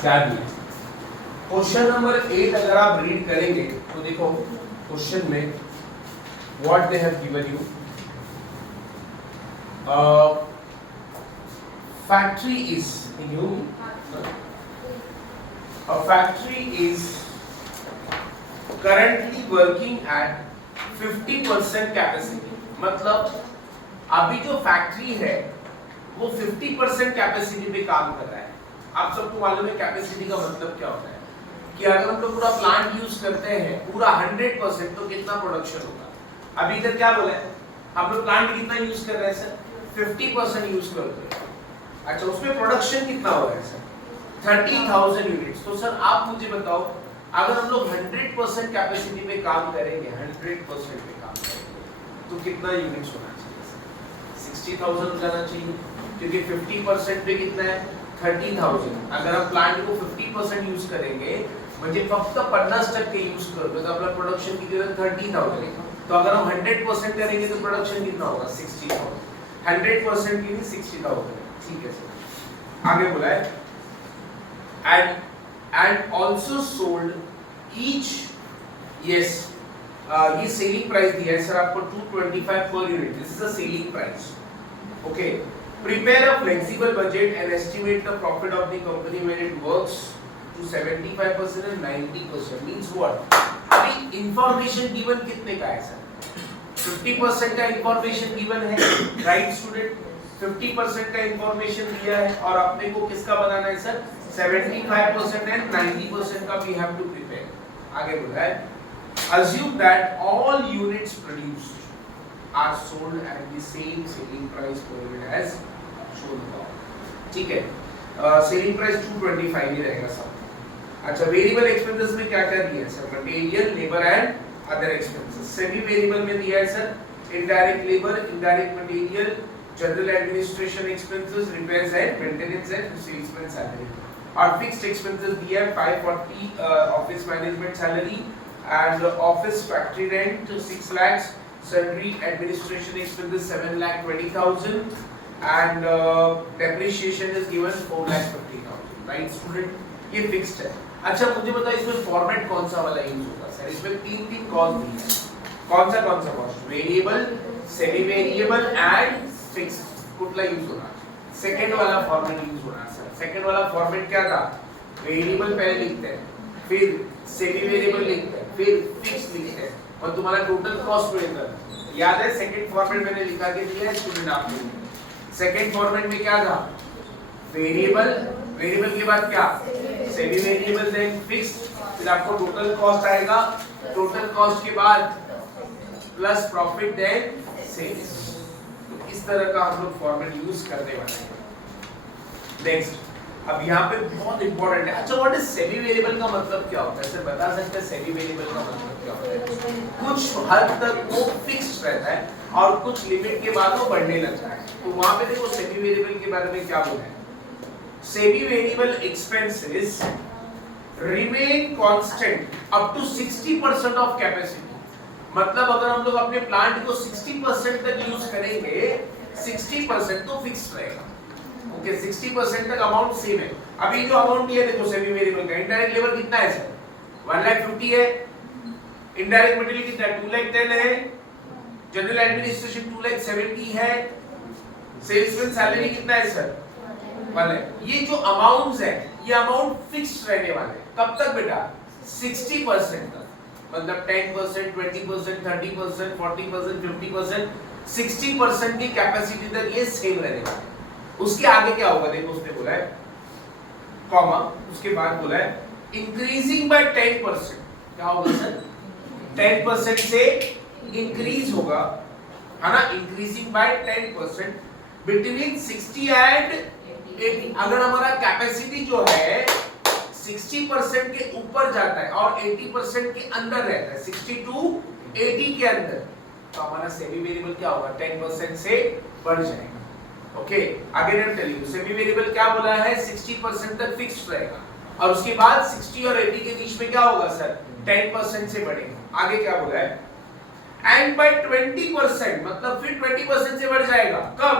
क्या दिया। Question number 8 अगर आप रीड करेंगे तो देखो क्वेश्चन में what they have given you, factory is you a factory is currently working at 50% capacity। मतलब अभी जो फैक्ट्री है वो 50% कैपेसिटी पे काम कर रहा है। आप सबको मालूम है कैपेसिटी का मतलब क्या होता है कि अगर हम लोग पूरा प्लांट यूज करते हैं पूरा 100% तो कितना प्रोडक्शन होगा। अभी इधर क्या बोला है, हम लोग प्लांट कितना यूज कर रहे हैं सर, 50% यूज करते हैं। अच्छा, उसमें प्रोडक्शन कितना हो रहा है सर, 30,000 यूनिट्स। तो सर आप मुझे बताओ अगर हम लोग 100% कैपेसिटी पे काम करेंगे, 100% पे काम करेंगे तो कितना यूनिट्स होना चाहिए सर, 60,000 हो जाना चाहिए क्योंकि 50% पे कितना है 30,000। अगर हम प्लांट को 50% यूज करेंगे म्हणजे फक्त 50% यूज करतो तो आपला प्रोडक्शन किती होगा 30,000। तो अगर हम 100% करेंगे तो प्रोडक्शन कितना होगा 60,000। 100% के लिए 60,000। ठीक है सर, आगे बोला है and also sold each, yes, ये सेलिंग प्राइस दिया है सर आपको 225 per unit. This is the selling price. Okay, prepare a flexible budget and estimate the profit of the company when it works to 75% and 90%। means what, अभी information given कितने का है sir, 50% का information given है, right student, 50% का information दिया है और अपने को किसका बनाना है सर 75% एंड 90% का वी हैव टू प्रिपेयर। आगे बोला है assume that all units produced are sold at the same selling price per unit as shown above। ठीक है, सेलिंग प्राइस 225 ही रहेगा सब। अच्छा, वेरिएबल एक्सपेंसेस में क्या क्या दिया है sir, material, labour and other expenses. Semi variable में दिया है sir indirect labour, indirect material, general administration expenses, repairs and maintenance and salesman salary. और फिक्स्ड एक्सपेंसेस दिया है 540 office management salary and office factory rent 6 lakhs, sundry administration expenses 7,20,000 and depreciation is given 4,50,000। right student, ये fixed है। अच्छा मुझे बताओ इसमें format कौन सा वाला यूज होगा सर, इसमें तीन कॉस्ट दी है, कौन सा cost, variable, semi variable and fixed, कुठला यूज होना, सेकंड वाला फॉर्मेट यूज होना सर। सेकंड वाला फॉर्मेट क्या था, वेरिएबल पहले लिखते हैं, फिर सेमी वेरिएबल लिखते हैं, फिर फिक्स लिखते हैं और तुम्हारा टोटल कॉस्ट मिलता है। याद है सेकंड फॉर्मेट मैंने लिखा के दिया है स्टूडेंट आपको। सेकंड फॉर्मेट में क्या था, वेरिएबल, वेरिएबल के बाद क्या, सेमी वेरिएबल, देन फिक्स, फिर आपको टोटल कॉस्ट आएगा, टोटल कॉस्ट के बाद प्लस प्रॉफिट देन सेल्स। तो इस तरह का हम लोग फॉर्मेट यूज करने वाले हैं। नेक्स्ट, अब यहाँ पे बहुत इंपॉर्टेंट है। अच्छा, व्हाट इज सेमी वेरिएबल का मतलब क्या होता है सर, बता सकते हैं सेमी वेरिएबल का मतलब क्या होता है। कुछ हद तक वो फिक्स्ड रहता है और कुछ लिमिट के बाद वो बढ़ने लगता है। तो वहां पे देखो सेमी वेरिएबल के बारे में क्या बोला है, semi variable expenses remain constant up to 60% of capacity. मतलब अगर हम लोग अपने प्लांट को 60% तक यूज करेंगे, 60% तो फिक्स्ड रहेगा। ओके, 60% तक अमाउंट सेम है। अभी जो अमाउंट दिया देखो सेमी वेरिएबल का, इनडायरेक्ट लेबर कितना है सर 1,50,000 है, इनडायरेक्ट मटेरियल कितना है 2,10,000 है, जनरल एडमिनिस्ट्रेशन 2,70,000 है, सेल्समैन सैलरी कितना है सर 1 है। ये जो अमाउंट्स है ये अमाउंट फिक्स्ड रहने वाले। कब तक बेटा 60% तक, मतलब 10%, 20%, 30%, 40%, 50%, 60% की कैपेसिटी तक ये सेम रहने वाले। उसके आगे क्या होगा देखो, उसने बोला है कॉमा, उसके बाद बोला है इंक्रीजिंग बाय 10%। क्या होगा सर 10% से इंक्रीज होगा, है ना, इंक्रीजिंग बाय 10% बिटवीन 60 एंड 80। अगर हमारा कैपेसिटी जो है 60% के ऊपर जाता है और 80% के अंदर रहता है, 60 टू 80 के अंदर, तो हमारा सेमी वेरिएबल क्या होगा 10% से बढ़ जाएगा। ओके, आगे मैं टेल यू सेमी वेरिएबल क्या बोला है 60% तक फिक्स्ड रहेगा और उसके बाद 60 और 80 के बीच में क्या होगा सर 10% से बढ़ेगा। आगे क्या बोला है एंड बाय 20%, मतलब फिर 20% से बढ़ जाएगा। कब,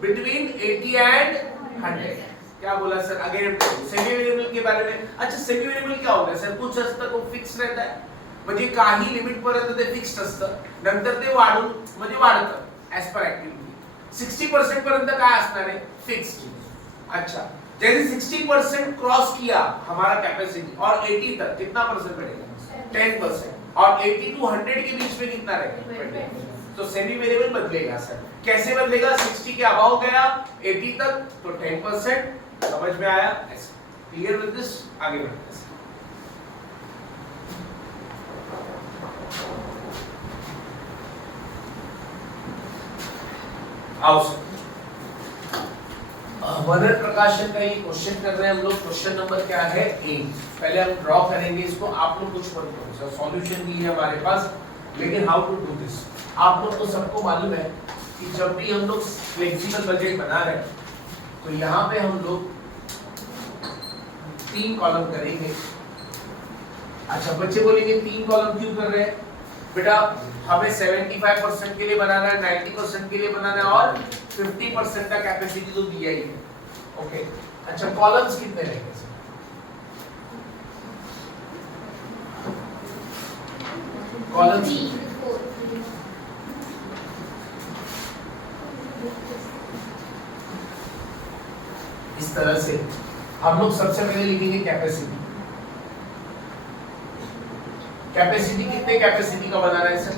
बिटवीन 80 एंड 100। क्या बोला सर? अगेन सेमी व्हेरिएबल के बारे में. अच्छा, सेमी व्हेरिएबल काय होतं सर? कुछ असतं तो फिक्स रहता है, म्हणजे काही लिमिट पर्यंत ते फिक्स्ड असतं, नंतर ते वाढून म्हणजे वाढतं ऍज पर ऍक्टिव्हिटी. 60% पर्यंत काय असणार आहे? फिक्स्ड. अच्छा, जैसे 60% क्रॉस किया हमारा कैपेसिटी और 80 तक कितना परसेंट बढ़ेगा? 10%. और 80 टू 100 के बीच में कितना रहेगा? तो सेमी वेरिएबल बदलेगा सर. कैसे बदलेगा? 60 के अबाव गया 80 तक तो 10%. समझ में आया? Clear with this? आगे बढ़ते हैं. आओ सर, मदर प्रकाशन का ये क्वेश्चन कर रहे हैं हम लोग. क्वेश्चन नंबर क्या है? 8. पहले हम ड्रॉ करेंगे इसको. आप लोग कुछ मत करो सर, सॉल्यूशन भी है हमारे पास, लेकिन हाउ टू डू दिस. आप लोग तो सबको मालूम है कि जब भी हम लोग फ्लेक्सिबल बजट बना रहे हैं तो यहाँ पे हम लोग 3 कॉलम करेंगे. अच्छा, बच्चे बोलेंगे 3 कॉलम क्यों कर रहे हैं? बेटा हमें 75% के लिए बनाना है, 90% के लिए बनाना है और 50% का कैपेसिटी तो दिया ही है. ओके. अच्छा, कॉलम्स कितने रहेंगे सर? कॉलम्स इस तरह से हम लोग सबसे पहले लिखेंगे कैपेसिटी. कैपेसिटी कितने कैपेसिटी का बनाना है सर?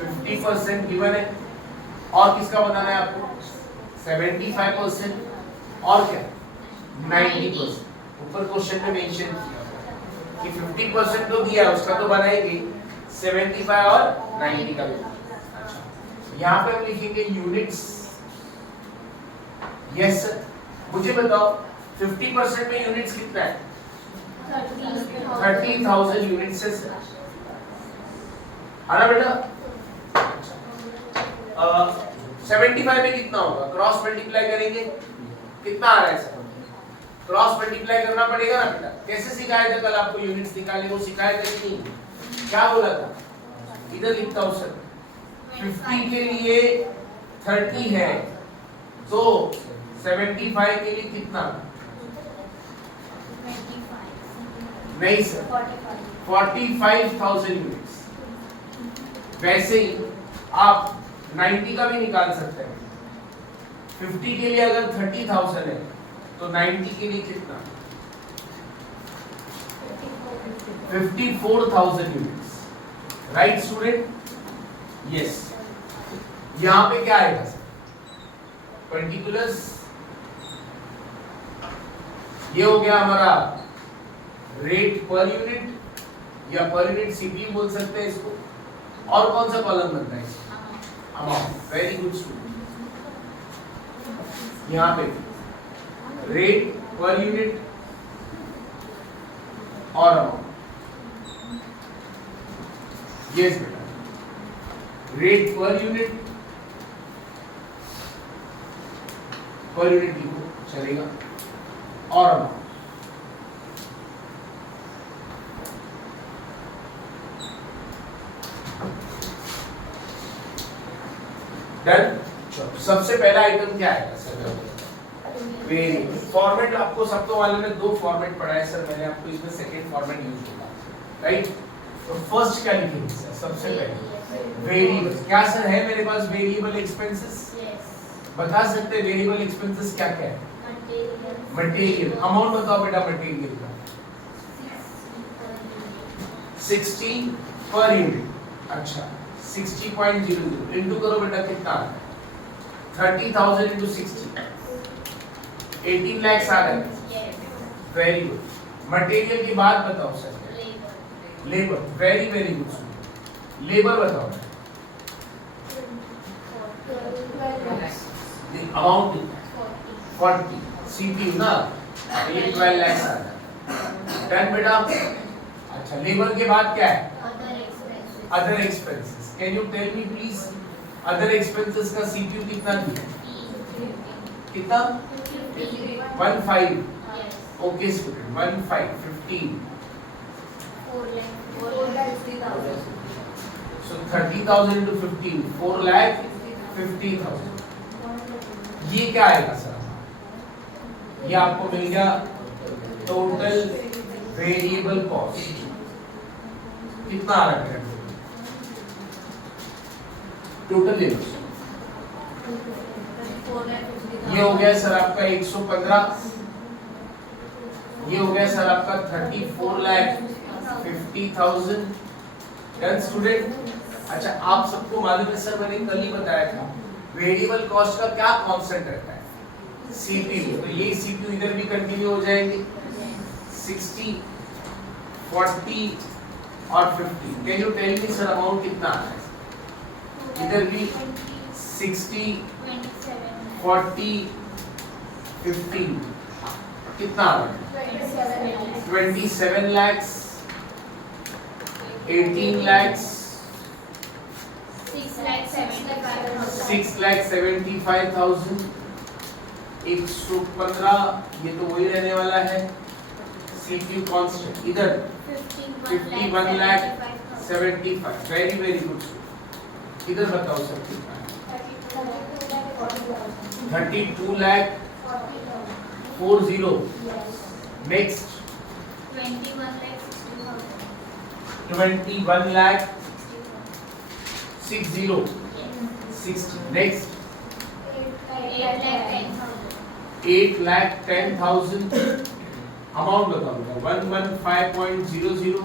50% गिवन है. और किसका बनाना है आपको? 75% और क्या? 90%. ऊपर क्वेश्चन में मेंशन किया कि 50% तो दिया है, उसका तो बनाएगी. 75 और 90 का भी. अच्छा, यहाँ पे हम लिखेंगे यूनिट्स. Yes sir. मुझे बताओ 50% में यूनिट्स कितना है? 30,000 यूनिट्स है सर. है ना बेटा? 75 में कितना होगा? क्रॉस मल्टीप्लाई करेंगे, कितना आ रहा है सर? क्रॉस मल्टीप्लाई करना पड़ेगा ना बेटा. कैसे सिखाया था कल आपको यूनिट्स निकालने को? सिखाया था कि नहीं? क्या बोला था? इधर लिखता हूं सर. 50 के लिए 30 है तो 75 के लिए कितना? नहीं सर, 45,000 यूनिट्स. वैसे ही आप 90 का भी निकाल सकते हैं. 50 के लिए अगर 30,000 है तो 90 के लिए कितना? 54,000 यूनिट्स. Right student? यस. यहाँ पे क्या आएगा सर? पर्टिकुलर्स. ये हो गया हमारा रेट पर यूनिट या पर यूनिट सीपीयू बोल सकते हैं इसको. और कौन सा कॉलम बनता है? अमाउंट. Very good student. यहाँ पे रेट पर यूनिट और अमाउंट. यस बेटा, रेट पर यूनिट लिखो चलेगा और अमाउंट. डन. सबसे पहला आइटम क्या आएगा सर? वेरिएबल. फॉर्मेट आपको सबको मालूम है, 2 फॉर्मेट पढ़ा है सर मैंने आपको. इसमें सेकंड फॉर्मेट यूज होगा. राइट. तो फर्स्ट क्या लिखेंगे सर? सबसे पहले वेरिएबल. क्या सर है मेरे पास? Variable expenses. बता सकते हैं वेरिएबल एक्सपेंसेस क्या क्या है? मटेरियल. अमाउंट बताओ बेटा मटेरियल का. 60 पर यूनिट. अच्छा, 60.00 इंटू करो बेटा कितना? 30,000 इंटू 60 18 लाख आ गए. Very good. मटेरियल की बात बताओ sir. Labour. Very very good. Labour बताओ. अमाउंट 40. सीपीयू ना, ये 12 लाख आ गया. डन बेटा. अच्छा, लेबर के बाद क्या है? Other expenses. Can you tell me please other expenses का सीपीयू कितना दिया? कितना? 15. Okay student, 15. So 30,000 into 15, 4,50,000. ये क्या आएगा सर? ये आपको मिल गया टोटल वेरिएबल कॉस्ट। कितना आ रहा है टोटल? ये हो गया सर आपका 115, ये हो गया सर आपका 34,50,000। Done student. अच्छा आप सबको मालूम है सर, मैंने कल ही बताया था वेरिएबल कॉस्ट का क्या कांस्टेंट रहता है? सीपीयू। तो ये सीपीयू इधर भी कंटिन्यू हो जाएंगे 60, 40 और 50। Can you tell me sir amount कितना आ रहा है? इधर भी 60, 40, 50 कितना आ रहा है? 27 lakhs, 18 lakhs, 6,75,000, 115। ये तो वही रहने वाला है सीपीयू कांस्टेंट। इधर 51,75,000। Very very good. इधर बताओ सर कितना है? 32,40,000। नेक्स्ट 21,60,000। नेक्स्ट 8,10,000। अमाउंट बताओ 115.00।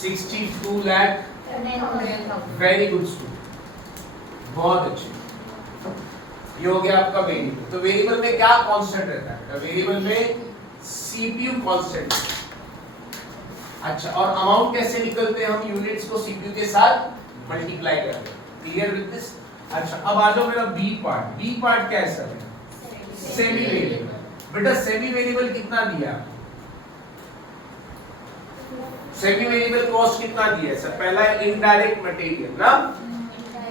62 लाख। वेरी गुड स्टूडेंट, बहुत अच्छे। ये हो गया आपका वेरिएबल। तो वेरिएबल में क्या कांस्टेंट रहता है? वेरिएबल में सीपीयू कांस्टेंट। अच्छा और अमाउंट कैसे निकलते हैं? हम यूनिट्स को सीपीयू के साथ मल्टीप्लाई करते हैं। Clear with this? अच्छा अब आ जाओ मेरा बी पार्ट। बी पार्ट क्या है सर? Semi variable. बेटा सेमी वेरिएबल कितना दिया? सेमी वेरिएबल कॉस्ट कितना दिया है सर? पहला है इनडायरेक्ट मटेरियल ना,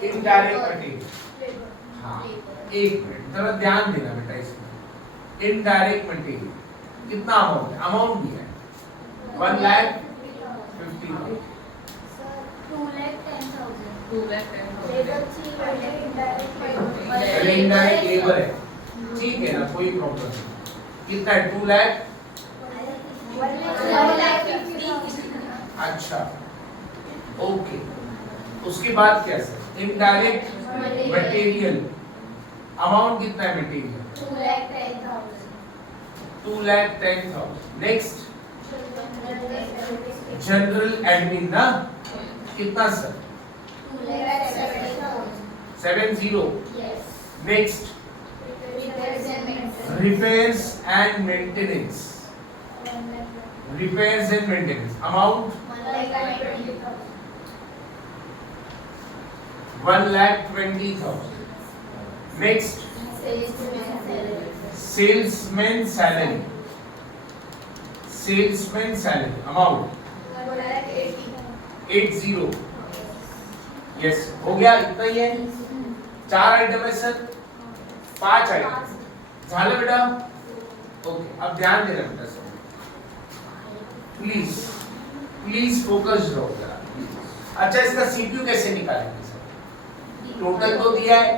इनडायरेक्ट मटेरियल। हाँ एक मिनट जरा ध्यान देना बेटा इसमें। इनडायरेक्ट मटेरियल कितना अमाउंट है? अमाउंट दिया है 1,50,000। 2,10,000 इनडायरेक्ट लेबर है, ठीक है ना, कोई प्रॉब्लम नहीं। कितना है? 2 लाख। अच्छा ओके। उसके बाद क्या सर? Indirect material. अमाउंट कितना है मटेरियल? 2,10,000। नेक्स्ट जनरल एडमिन ना, कितना sir? 70। Next repairs and maintenance। repairs and maintenance amount 1,20,000। next salesman salary। salesman salary amount 80। Yes हो गया, इतना ही है। 4 आइटम है सर, 5 आइटम झालं बेटा। ओके अब ध्यान देना बेटा सब, प्लीज प्लीज फोकस रहो जरा। अच्छा इसका सीपीयू कैसे निकालेंगे सर? टोटल तो दिया है,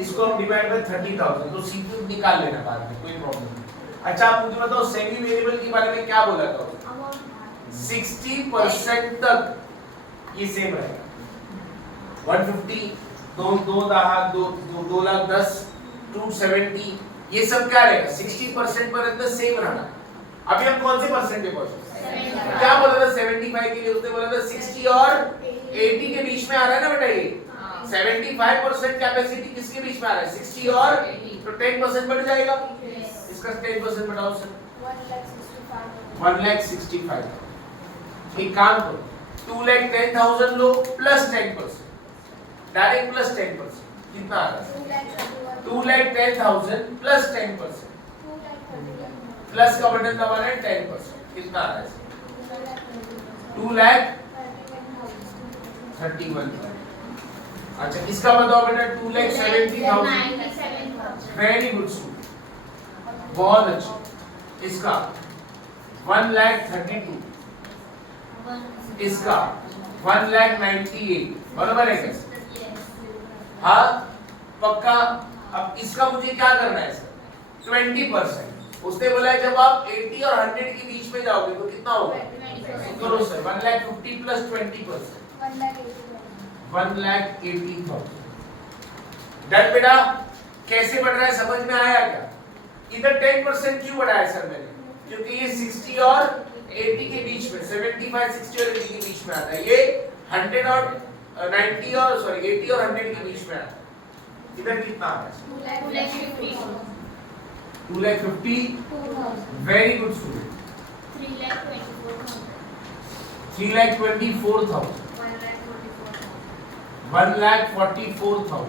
इसको हम डिवाइड बाय 30,000, तो सीपीयू निकाल लेना बाद में, कोई प्रॉब्लम नहीं। अच्छा आप मुझे बताओ सेमी वेरिएबल के बारे में क्या बोला था? 60% तक ये सेम रहेगा। 150, 2,10,000, 270, ये सब क्या रहेगा? 60% पर्यंत सेम रहना। अभी हम कौन से परसेंट पे पहुंचे? क्या बोला था 75 के लिए? उसने बोला था 60 और 80 के बीच में आ रहा है ना बेटा ये। 75% कैपेसिटी किसके बीच में आ रहा है? 60 और 80, तो 10% बढ़ जाएगा। इसका 10% बढ़ाओ सर। 1,65,000। एक काम करो 2,10,000 लो प्लस 10%, डायरेक्ट प्लस 10%। कितना आ रहा है? 2,10,000 प्लस 10%, प्लस का बटन दबाना है 10%। कितना आ रहा है? 2,31,000। अच्छा इसका बताओ बेटा 2,70,000। वेरी गुड स्टूडेंट, बहुत अच्छा। इसका 1,32,000, इसका 1,98,000। बराबर है क्या? हाँ पक्का? अब इसका मुझे क्या करना है सर? 20%। उसने बोला है जब आप 80 और 100 के बीच में जाओगे तो कितना होगा? करो सर 1,50,000 प्लस 20%, 1,80,000। डन बेटा? कैसे बढ़ रहा है समझ में आया क्या? इधर 10% क्यों बढ़ाया सर मैंने? क्योंकि ये 60 और 80 के बीच में, 75, 60 और 80 के बीच में आता है। ये 100 और 90 और सॉरी 80 और 100 के बीच में आता है। इधर कितना आता है? 2,50,000। Very good student. 3,24,000, 1,44,000,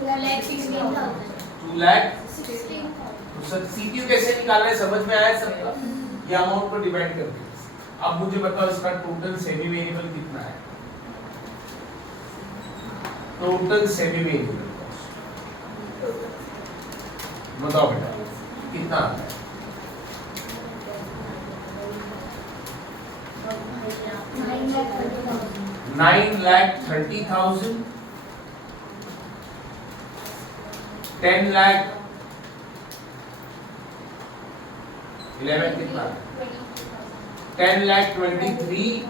2,16,000। तो सर सीपीयू कैसे निकालना है समझ में आया सबका? ये अमाउंट पर डिवाइड करके। अब मुझे बताओ इसका टोटल सेमी वेरिएबल कितना है? टोटल सेमी वेरिएबल कॉस्ट बताओ बेटा कितना आता है? 9,30,000, 10 लाख, 11 कितना? 10,23,000,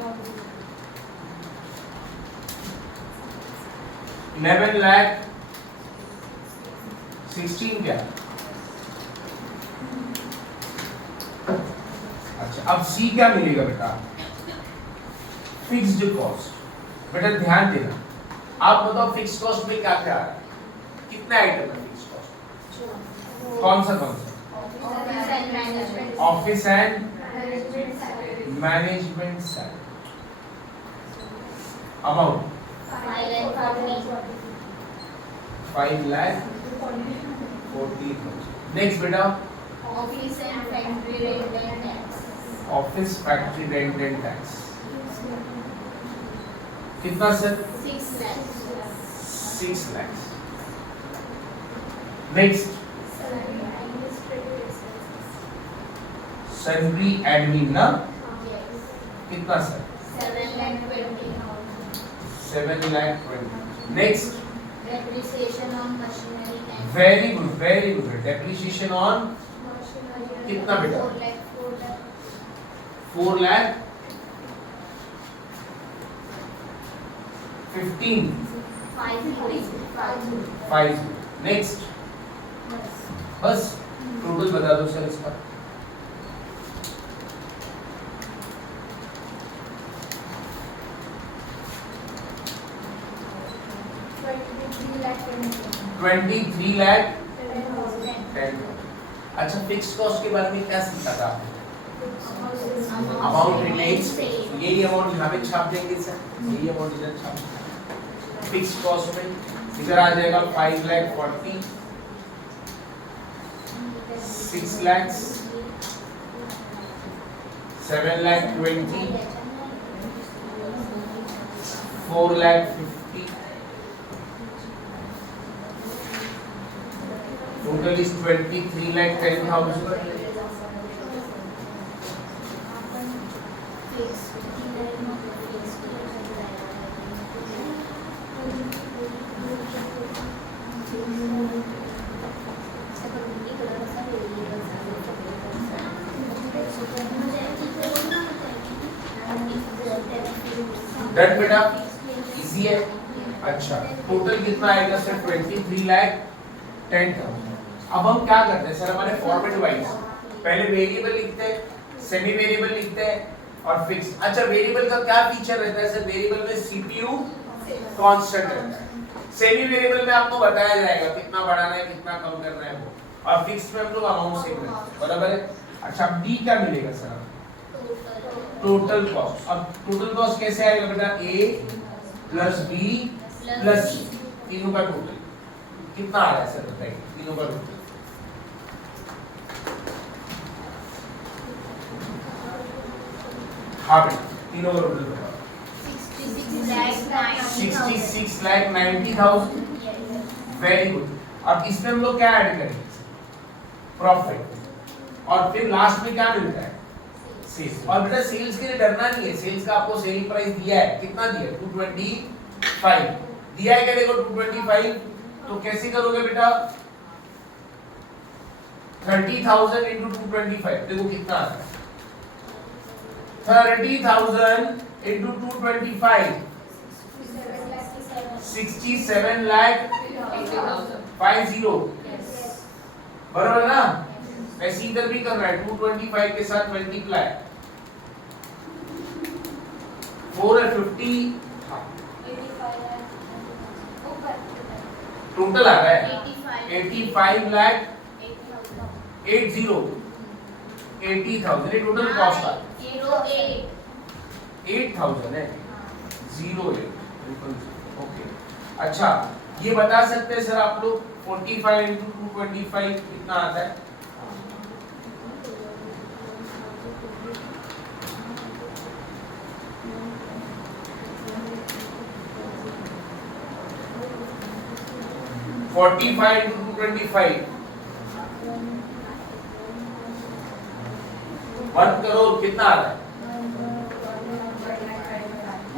11,16,000 क्या? अच्छा अब सी क्या मिलेगा बेटा? Fixed cost. बेटा ध्यान देना, आप बताओ फिक्स्ड कॉस्ट में क्या क्या आ रहा है? कितना आइटम है फिक्स्ड कॉस्ट? कौन सा? Office and management side. Amount 5,40,000। Next बेटा office and factory rent and tax. Office factory rent and tax कितना sir? 6 lakhs। Next salary admin ना कितना sir? 7,20,000। Next depreciation on machinery and very good depreciation on कितना बेटा? 4,15,000। 5। Next बस total बता दो sir इसका। $23,10,000। अच्छा फिक्स्ड कॉस्ट के बारे में क्या सीखा था आपने? अमाउंट रिलेट्स, यही अमाउंट यहाँ पे छाप देंगे सर, यही अमाउंट इधर छाप देंगे। फिक्स्ड कॉस्ट में इधर आ जाएगा 5,40,000, 6 lakhs, 7,20,000, 4,50,000। Total is 23,10,000. डन बेटा? इजी है। अच्छा टोटल कितना आएगा सर? 23,10,000। अब हम क्या करते हैं सर? हमारे फॉर्मेट वाइज पहले वेरिएबल लिखते हैं, सेमी वेरिएबल लिखते हैं और फिक्स। अच्छा वेरिएबल का क्या फीचर रहता है सर? वेरिएबल में सीपीयू कांस्टेंट रहता है। सेमी वेरिएबल में आपको बताया जाएगा कितना बढ़ाना है कितना कम करना है वो, और फिक्स में हम लोग अमाउंट सेव करते हैं, बराबर है। अच्छा डी क्या मिलेगा सर? Total cost. अब टोटल कॉस्ट कैसे आएगा बेटा? ए प्लस बी प्लस सी, तीनों का टोटल कितना आ रहा है सर बताइए? तीनों का टोटल हाँ बेटा तीनों का टोटल बताओ। 66,90,000। Very good. अब इसमें हम लोग क्या ऐड करेंगे? प्रॉफिट। और फिर लास्ट में क्या मिलता है? सेल्स। और बेटा सेल्स के लिए डरना नहीं है, सेल्स का आपको सेलिंग प्राइस दिया है, कितना दिया है? 225 दिया है क्या? देखो 225 तो कैसे करोगे बेटा 30,000 into 225 देखो कितना आता है 30,000 into 225 67 lakh 50 बराबर ना ऐसे इधर भी करना है 225 के साथ मल्टीप्लाई 4 है 50 टोटल आ रहा है 85 लाख 80 80,000 ये टोटल कॉस्ट आ 8,000 है 08 ओके अच्छा ये बता सकते हैं सर आप लोग 45 into 225 कितना आता है $45 into 225 1 करोड़ कितना आ रहा है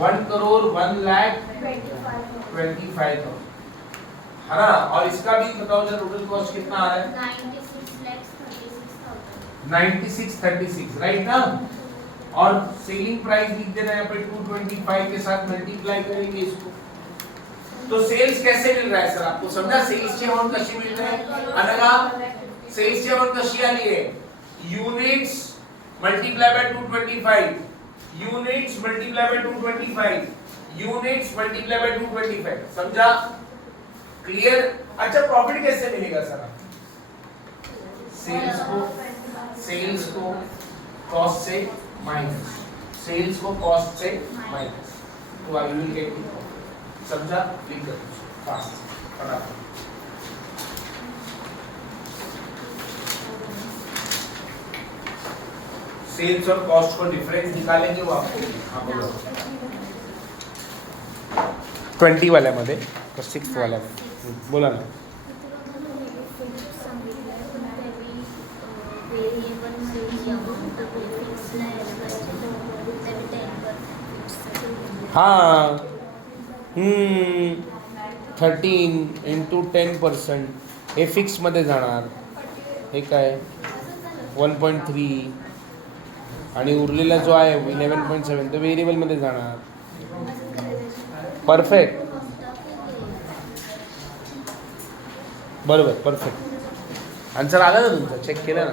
1 करोड़ 1,25,000 है ना और इसका भी बताओ जरा टोटल कॉस्ट कितना आ रहा है 9636 राइट ना और सेलिंग प्राइस लिख देना है यहाँ पे 225 के साथ मल्टीप्लाई करेंगे इसको तो सेल्स कैसे मिल रहा है सर आपको समझा सेल्स चे अमाउंट कशी मिल रहा है अनगा सेल्स चे अमाउंट कशी आली आहे units multiply by 225 units multiply by 225 units multiply by 225 समझा क्लियर अच्छा प्रॉफिट कैसे मिलेगा सर सेल्स को कॉस्ट से माइनस सेल्स को कॉस्ट से माइनस तो आई विल गेट समझा लिख दो फास्ट फटाफट सेल्स और कॉस्ट को डिफरेंस निकालेंगे वो आपको हाँ बोलो 20 वाल्यामध्ये तो 6 वाल्यामध्ये बोला ना हाँ 13 into 10% हे फिक्स मध्ये जाणार हे काय 1.3 आणि उरलेला जो आहे 11.7 तो व्हेरिएबल मध्ये जाणार परफेक्ट बरोबर परफेक्ट आन्सर आला ना तुमचा चेक केला ना